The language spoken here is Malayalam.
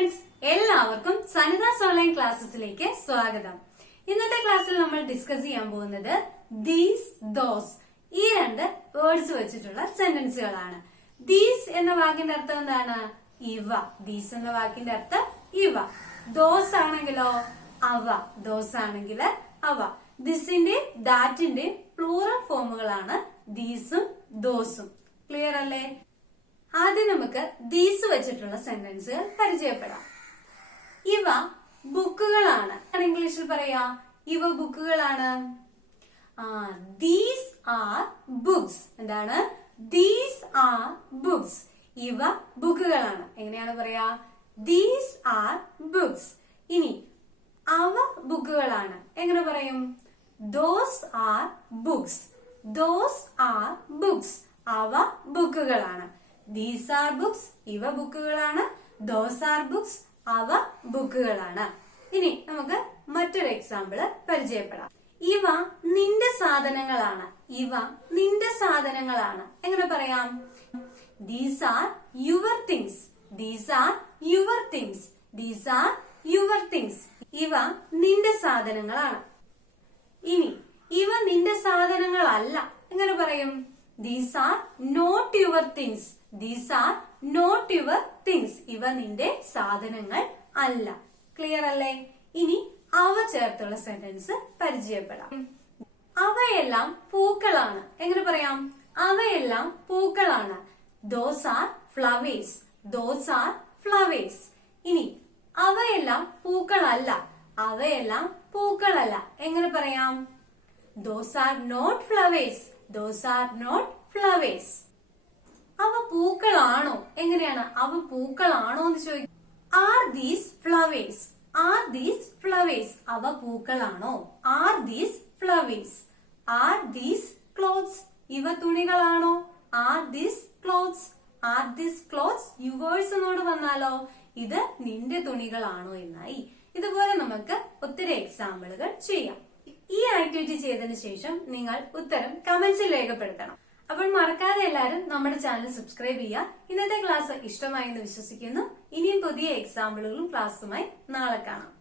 ഫ്രണ്ട്സ്, എല്ലാവർക്കും സനിതാസ് ഓൺലൈൻ ക്ലാസ്സസിലേക്ക് സ്വാഗതം. ഇന്നത്തെ ക്ലാസ്സിൽ നമ്മൾ ഡിസ്കസ് ചെയ്യാൻ പോകുന്നത് ദീസ്, ദോസ് ഈ രണ്ട് വേർഡ്സ് വെച്ചിട്ടുള്ള സെന്റൻസുകളാണ്. ദീസ് എന്ന വാക്കിന്റെ അർത്ഥം എന്താണ്? ഇവ. ദീസ് എന്ന വാക്കിന്റെ അർത്ഥം ഇവ. ദോസ് ആണെങ്കിലോ അവ. ദോസ് ആണെങ്കിൽ അവ. ദിസിന്റെ ദാറ്റിന്റെ പ്ലൂറൽ ഫോമുകളാണ് ദീസും ദോസും. ക്ലിയർ അല്ലേ? ആദ്യം നമുക്ക് ദീസ് വെച്ചിട്ടുള്ള സെന്റൻസുകൾ പരിചയപ്പെടാം. ഇവ ബുക്കുകളാണ്. ഇംഗ്ലീഷിൽ പറയാ ഇവ ബുക്കുകളാണ്. These are books. എന്താണ്? These are books. ഇവ ബുക്കുകളാണ്. എങ്ങനെയാണ് പറയാ? These are books. ഇനി അവ ബുക്കുകളാണ്. എങ്ങനെ പറയും? Those are books. Those are books. അവ ബുക്കുകളാണ്. These are books. ഇവ ബുക്കുകളാണ്. Those are books. അവ ബുക്കുകളാണ്. ഇനി നമുക്ക് മറ്റൊരു എക്സാമ്പിള് പരിചയപ്പെടാം. ഇവ നിന്റെ സാധനങ്ങളാണ്. ഇവ നിന്റെ സാധനങ്ങളാണ്. എങ്ങനെ പറയാം? These are your things. These are your things. These are your things. ഇവ നിന്റെ സാധനങ്ങളാണ്. ഇനി ഇവ നിന്റെ സാധനങ്ങളല്ല. എങ്ങനെ പറയും? These are not your things. These are not your things. ഇവ നിന്റെ സാധനങ്ങൾ അല്ല. ക്ലിയർ അല്ലേ? ഇനി അവ ചേർത്തുള്ള സെന്റൻസ് പരിചയപ്പെടാം. അവയെല്ലാം പൂക്കളാണ്. എങ്ങനെ പറയാം? അവയെല്ലാം പൂക്കളാണ്. Those are flowers. Those are flowers. ഇനി അവയെല്ലാം പൂക്കളല്ല. അവയെല്ലാം പൂക്കളല്ല. എങ്ങനെ പറയാം? Those are not flowers. Those are not flowers. അവ പൂക്കളാണോ? എങ്ങനെയാണ് അവ പൂക്കളാണോ എന്ന് ചോദിക്കും. Are these flowers. Are these flowers. അവ പൂക്കളാണോ? Are these flowers. Are these clothes. ഇവ തുണികളാണോ? Are these clothes. Are these clothes yours എന്നോട് വന്നാലോ? ഇത് നിന്റെ തുണികളാണോ എന്നായി. ഇതുപോലെ നമുക്ക് ഒത്തിരി എക്സാമ്പിളുകൾ ചെയ്യാം. ഈ ആക്ടിവിറ്റി ചെയ്തതിനു ശേഷം നിങ്ങൾ ഉത്തരം കമന്റ്സിൽ രേഖപ്പെടുത്തണം. അപ്പോൾ മറക്കാതെ എല്ലാവരും നമ്മുടെ ചാനൽ സബ്സ്ക്രൈബ് ചെയ്യുക. ഇന്നത്തെ ക്ലാസ് ഇഷ്ടമായി എന്ന് വിശ്വസിക്കുന്നു. ഇനിയും പുതിയ എക്സാമ്പിളുകളും ക്ലാസ്സുമായി നാളെ കാണാം.